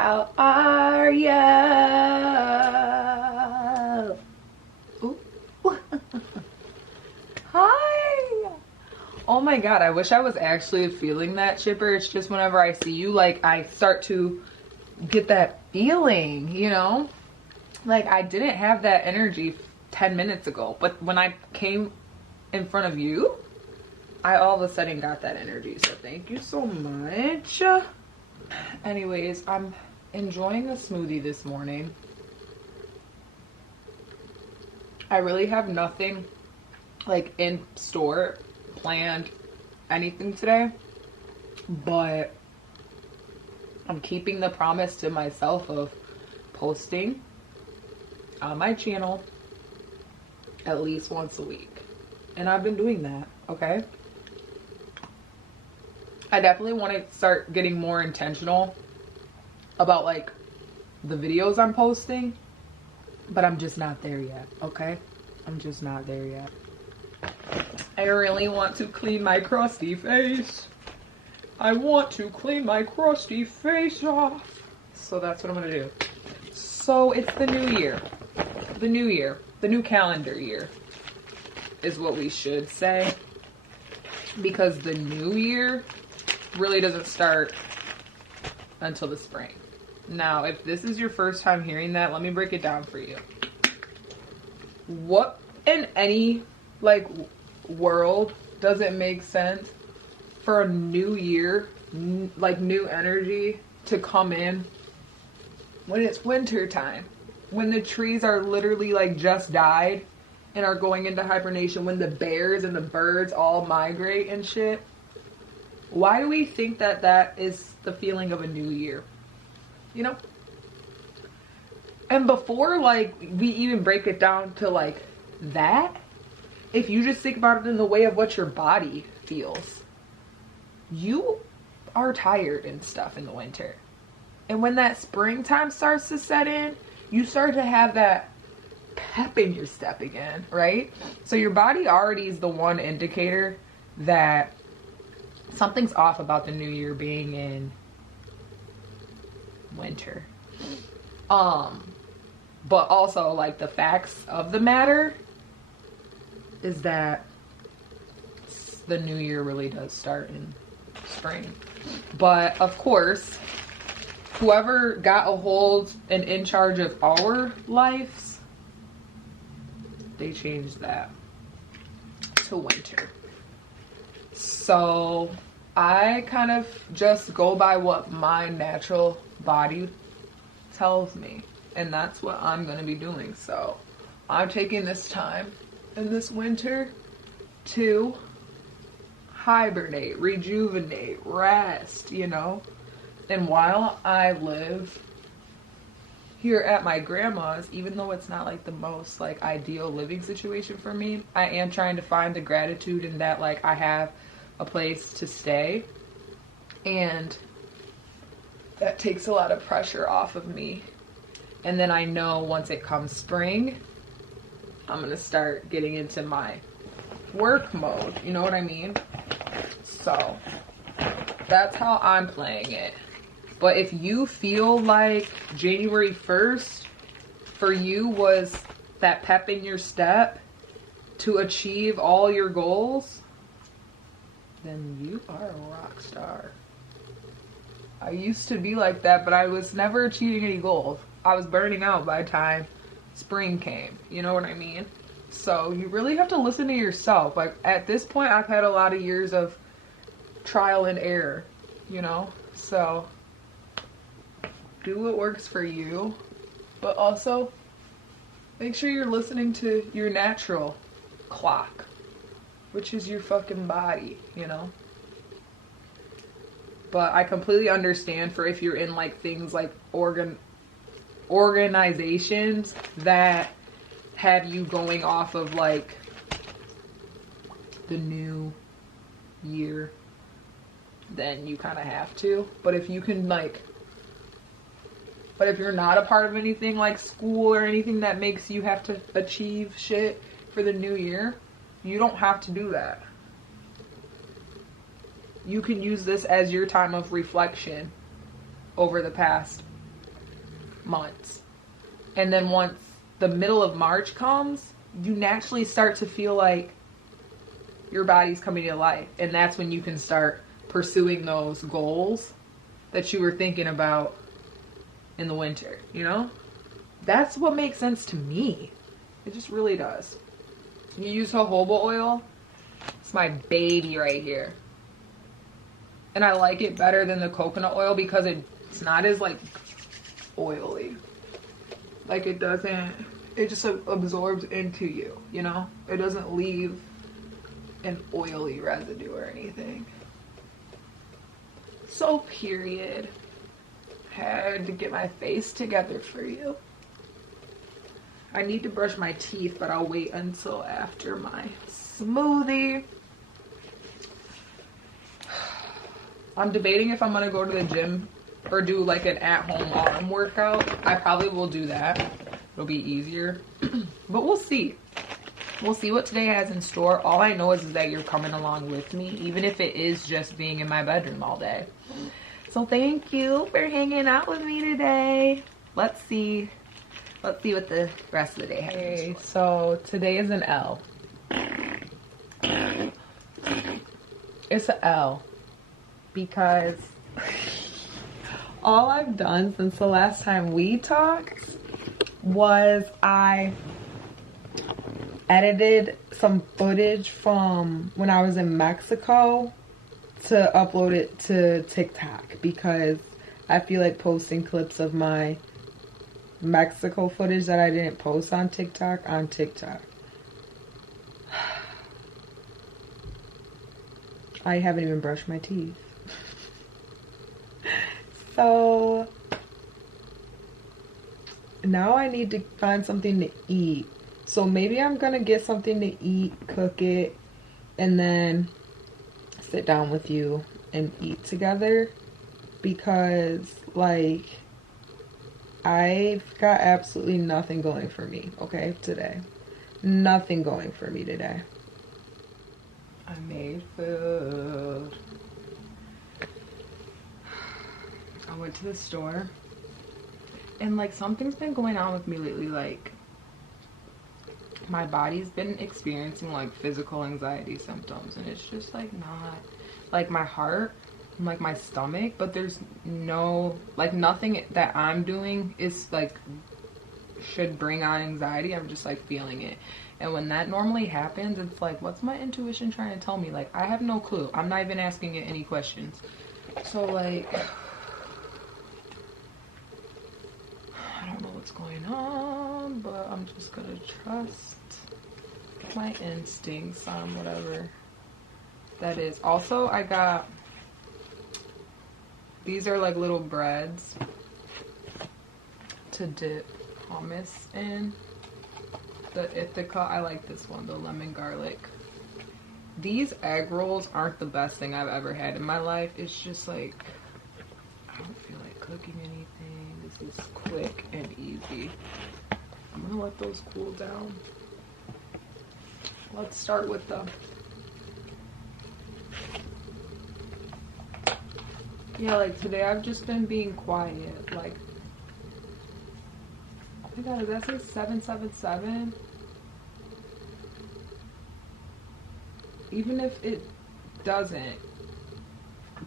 How are ya? Ooh. Hi. Oh my god, I wish I was actually feeling that, Chipper. It's just whenever I see you, like, I start to get that feeling, you know? Like, I didn't have that energy 10 minutes ago, but when I came in front of you, I all of a sudden got that energy. So thank you so much. Anyways, I'm enjoying a smoothie this morning. I really have nothing like in store planned, anything today, but I'm keeping the promise to myself of posting on my channel at least once a week. And I've been doing that, okay? I definitely want to start getting more intentional about like the videos I'm posting, but I'm just not there yet, okay? I'm just not there yet. I really want to clean my crusty face. I want to clean my crusty face off. So that's what I'm gonna do. So it's the new year. The new year. The new calendar year is what we should say. Because the new year really doesn't start until the spring. Now, if this is your first time hearing that, let me break it down for you. What in any like world does it make sense for a new year, like new energy to come in when it's winter time, when the trees are literally like just died and are going into hibernation, when the bears and the birds all migrate and shit? Why do we think that that is the feeling of a new year? You know? And before like we even break it down to like that, if you just think about it in the way of what your body feels, you are tired and stuff in the winter. And when that springtime starts to set in, you start to have that pep in your step again, right? So your body already is the one indicator that something's off about the new year being in winter. But also like the facts of the matter is that the new year really does start in spring. But of course, whoever got a hold and in charge of our lives, they changed that to winter. So I kind of just go by what my natural body tells me, and that's what I'm going to be doing. So I'm taking this time in this winter to hibernate, rejuvenate, rest, you know. And while I live here at my grandma's, even though it's not like the most like ideal living situation for me, I am trying to find the gratitude in that like I have a place to stay, and that takes a lot of pressure off of me. And then I know once it comes spring, I'm gonna start getting into my work mode, you know what I mean? So that's how I'm playing it. But if you feel like January 1st for you was that pep in your step to achieve all your goals, then you are a rock star. I used to be like that, but I was never achieving any goals. I was burning out by the time spring came. You know what I mean? So you really have to listen to yourself. Like at this point, I've had a lot of years of trial and error, you know? So do what works for you, but also make sure you're listening to your natural clock, which is your fucking body, you know? But I completely understand for if you're in like things like organizations that have you going off of like the new year, then you kind of have to. But if you can like, but if you're not a part of anything like school or anything that makes you have to achieve shit for the new year, you don't have to do that. You can use this as your time of reflection over the past months. And then once the middle of March comes, you naturally start to feel like your body's coming to life. And that's when you can start pursuing those goals that you were thinking about in the winter, you know? That's what makes sense to me. It just really does. You use jojoba oil. It's my baby right here. And I like it better than the coconut oil because it's not as like oily. Like it just absorbs into you, you know? It doesn't leave an oily residue or anything. So period. Had to get my face together for you. I need to brush my teeth, but I'll wait until after my smoothie. I'm debating if I'm gonna go to the gym or do like an at-home arm workout. I probably will do that. It'll be easier. But we'll see. We'll see what today has in store. All I know is that you're coming along with me, even if it is just being in my bedroom all day. So thank you for hanging out with me today. Let's see what the rest of the day has. Okay, so today is an L. It's an L because all I've done since the last time we talked was I edited some footage from when I was in Mexico to upload it to TikTok because I feel like posting clips of my Mexico footage that I didn't post on TikTok. I haven't even brushed my teeth. So now I need to find something to eat. So maybe I'm gonna get something to eat, cook it, and then sit down with you and eat together because like I've got absolutely nothing going for me, okay, today. Nothing going for me today. I made food. I went to the store and like something's been going on with me lately. Like my body's been experiencing like physical anxiety symptoms and it's just like not like my heart and like my stomach, but there's no like nothing that I'm doing is like should bring on anxiety. I'm just like feeling it. And when that normally happens, it's like, what's my intuition trying to tell me? Like, I have no clue. I'm not even asking it any questions. So, like, I don't know what's going on, but I'm just gonna trust my instincts on whatever that is. Also, I got, these are like little breads to dip hummus in. The Ithaca, I like this one, the lemon garlic. These egg rolls aren't the best thing I've ever had in my life. It's just like, I don't feel like cooking anything. This is quick and easy. I'm gonna let those cool down. Let's start with the, yeah, like today I've just been being quiet. Like, oh my god, does that say 777? Even if it doesn't,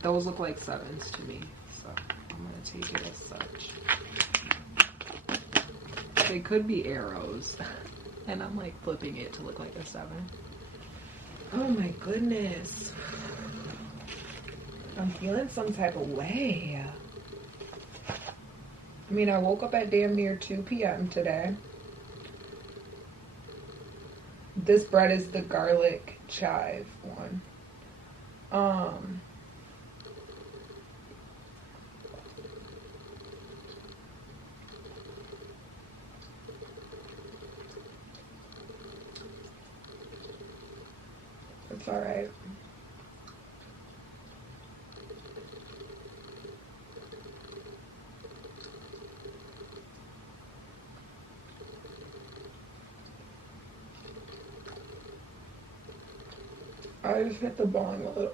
those look like sevens to me. So I'm gonna take it as such. They could be arrows. And I'm like flipping it to look like a 7. Oh my goodness. I'm feeling some type of way. I mean, I woke up at damn near 2 p.m. today. This bread is the garlic chive one. It's all right. I just hit the bong a little.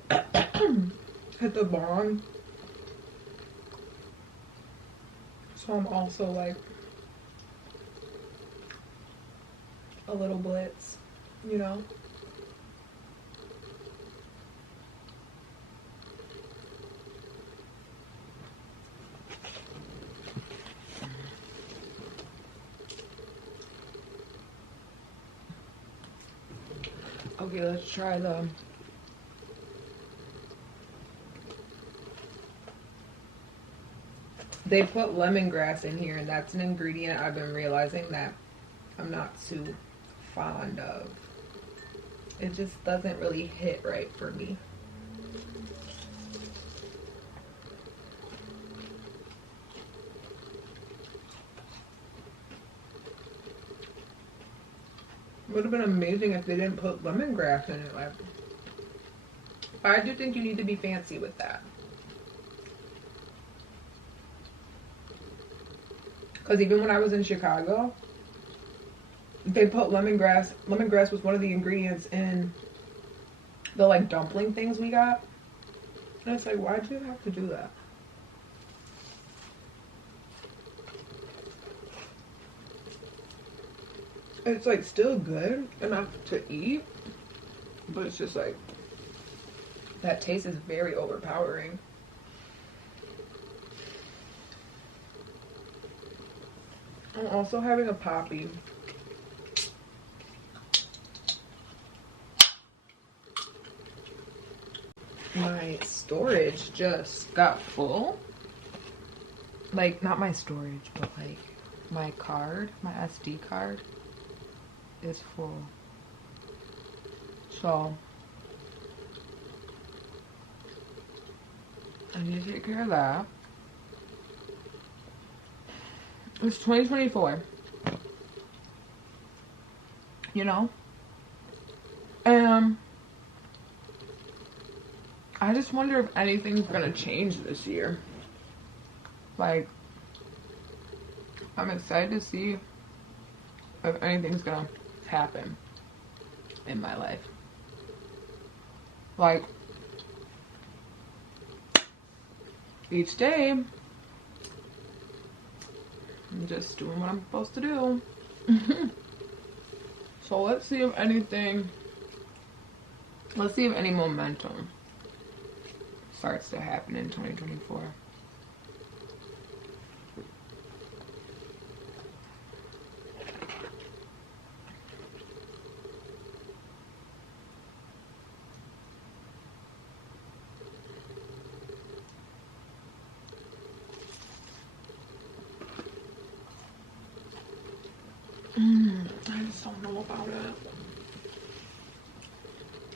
Hit the bong So I'm also like a little blitz, you know? Okay, let's try the they put lemongrass in here, and that's an ingredient I've been realizing that I'm not too fond of. It just doesn't really hit right for me. Would have been amazing if they didn't put lemongrass in it. Like, but I do think you need to be fancy with that. Because even when I was in Chicago, they put lemongrass. Lemongrass was one of the ingredients in the like dumpling things we got. And it's like, why'd you have to do that? It's like still good enough to eat, but it's just like that taste is very overpowering. I'm also having a Poppi. My storage just got full. Like, not my storage, but like my card, my SD card is full. So I need to take care of that. It's 2024. You know? And I just wonder if anything's gonna change this year. Like, I'm excited to see if anything's gonna happen in my life. Like, each day, I'm just doing what I'm supposed to do. So let's see if any momentum starts to happen in 2024. I just don't know about it.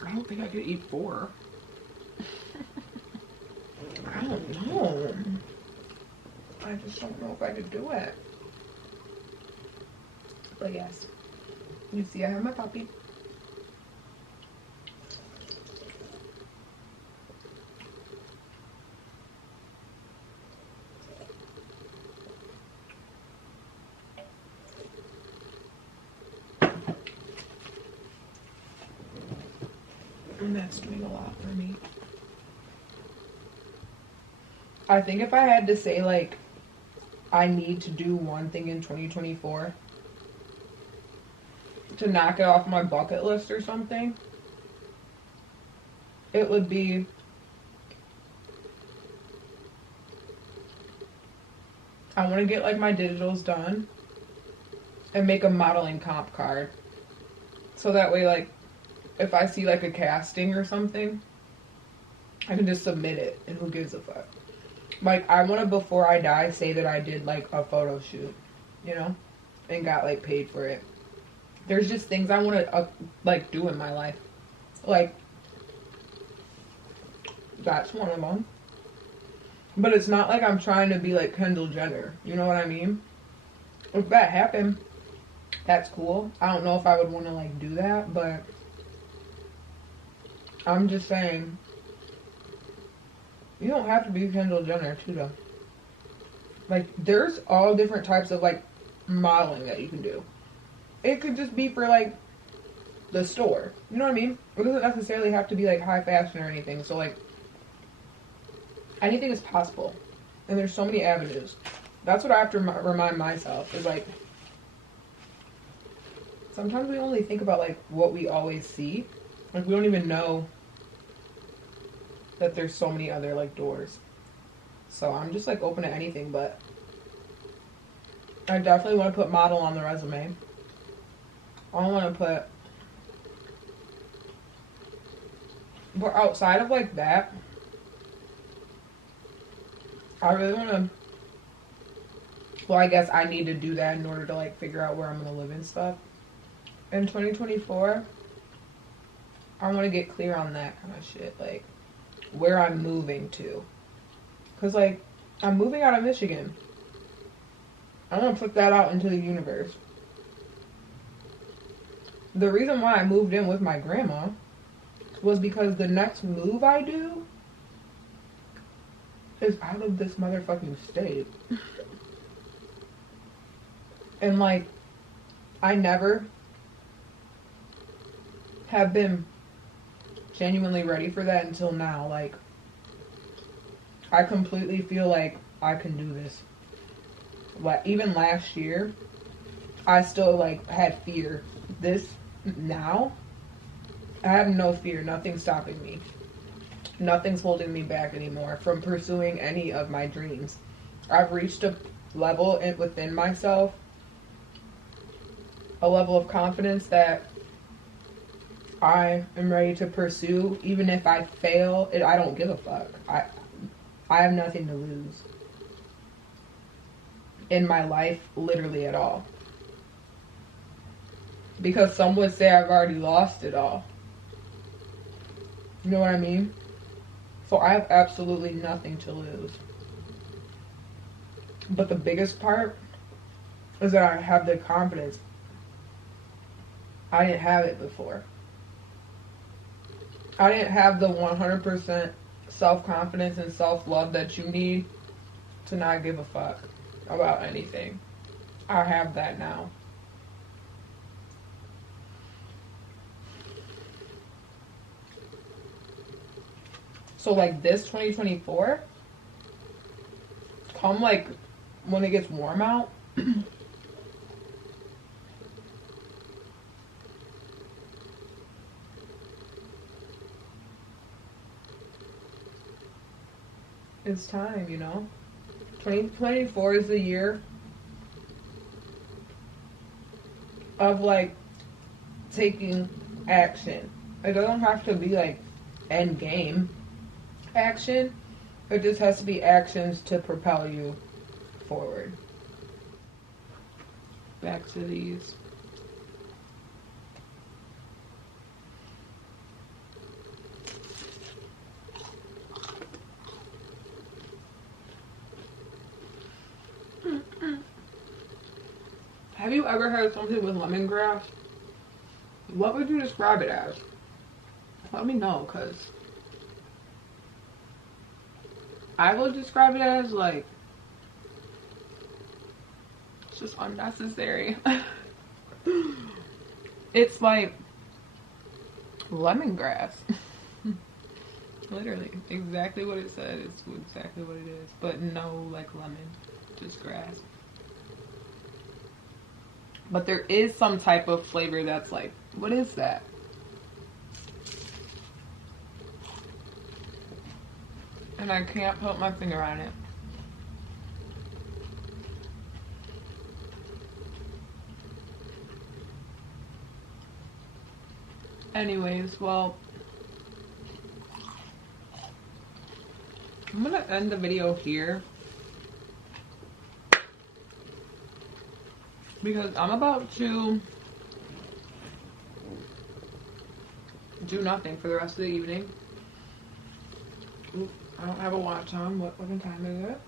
I don't think I could eat 4. I don't know. I just don't know if I could do it. But yes, you see I have my Poppi. And that's doing a lot for me. I think if I had to say, like, I need to do one thing in 2024 to knock it off my bucket list or something, it would be I want to get, like, my digitals done and make a modeling comp card. So that way, like, if I see, like, a casting or something, I can just submit it, and who gives a fuck. Like, I want to, before I die, say that I did, like, a photo shoot, you know? And got, like, paid for it. There's just things I want to, like, do in my life. Like, that's one of them. But it's not like I'm trying to be, like, Kendall Jenner. You know what I mean? If that happened, that's cool. I don't know if I would want to, like, do that, but I'm just saying, you don't have to be Kendall Jenner, too, though. Like, there's all different types of, like, modeling that you can do. It could just be for, like, the store. You know what I mean? It doesn't necessarily have to be, like, high fashion or anything. So, like, anything is possible. And there's so many avenues. That's what I have to remind myself, is like, sometimes we only think about like what we always see. Like, we don't even know that there's so many other like doors. So I'm just like open to anything, but I definitely want to put model on the resume. I don't want to put, but outside of like that, I really want to, well, I guess I need to do that in order to like figure out where I'm going to live and stuff. In 2024, I want to get clear on that kind of shit, like where I'm moving to. Because like, I'm moving out of Michigan. I want to put that out into the universe. The reason why I moved in with my grandma was because the next move I do is out of this motherfucking state. And like, I never have been genuinely ready for that until now. Like, I completely feel like I can do this. Like, even last year, I still like had fear. This now, I have no fear. Nothing's stopping me. Nothing's holding me back anymore from pursuing any of my dreams. I've reached a level within myself, a level of confidence that I am ready to pursue. Even if I fail, I don't give a fuck. I have nothing to lose in my life, literally at all. Because some would say I've already lost it all. You know what I mean? So I have absolutely nothing to lose. But the biggest part is that I have the confidence. I didn't have it before. I didn't have the 100% self-confidence and self-love that you need to not give a fuck about anything. I have that now. So like this 2024, come like when it gets warm out, it's time, you know? 2024 is the year of like taking action. It doesn't have to be like end game action. It just has to be actions to propel you forward. Back to these. Have you ever had something with lemongrass? What would you describe it as? Let me know, because I will describe it as like, it's just unnecessary. It's like lemongrass. Literally, exactly what it said. It's exactly what it is. But no like lemon, just grass. But there is some type of flavor that's like, what is that? And I can't put my finger on it. Anyways, well, I'm gonna end the video here. Because I'm about to do nothing for the rest of the evening. Oop, I don't have a watch on. What fucking time is it?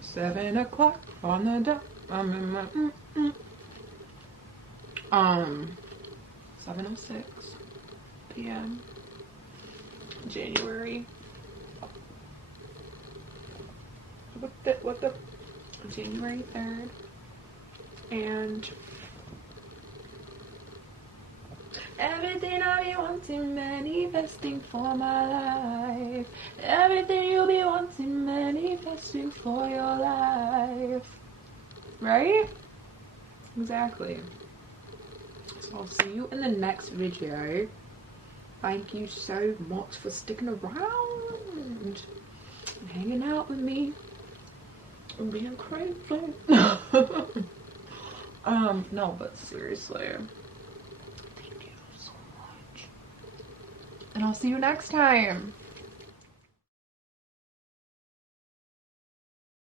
7 o'clock on the dot. I'm in my 7:06 p.m. January. What the January 3rd. And everything I be wanting, manifesting for my life. Everything you be wanting, manifesting for your life. Right? Exactly. So I'll see you in the next video. Thank you so much for sticking around and hanging out with me and being crazy. No, but seriously. Thank you so much. And I'll see you next time.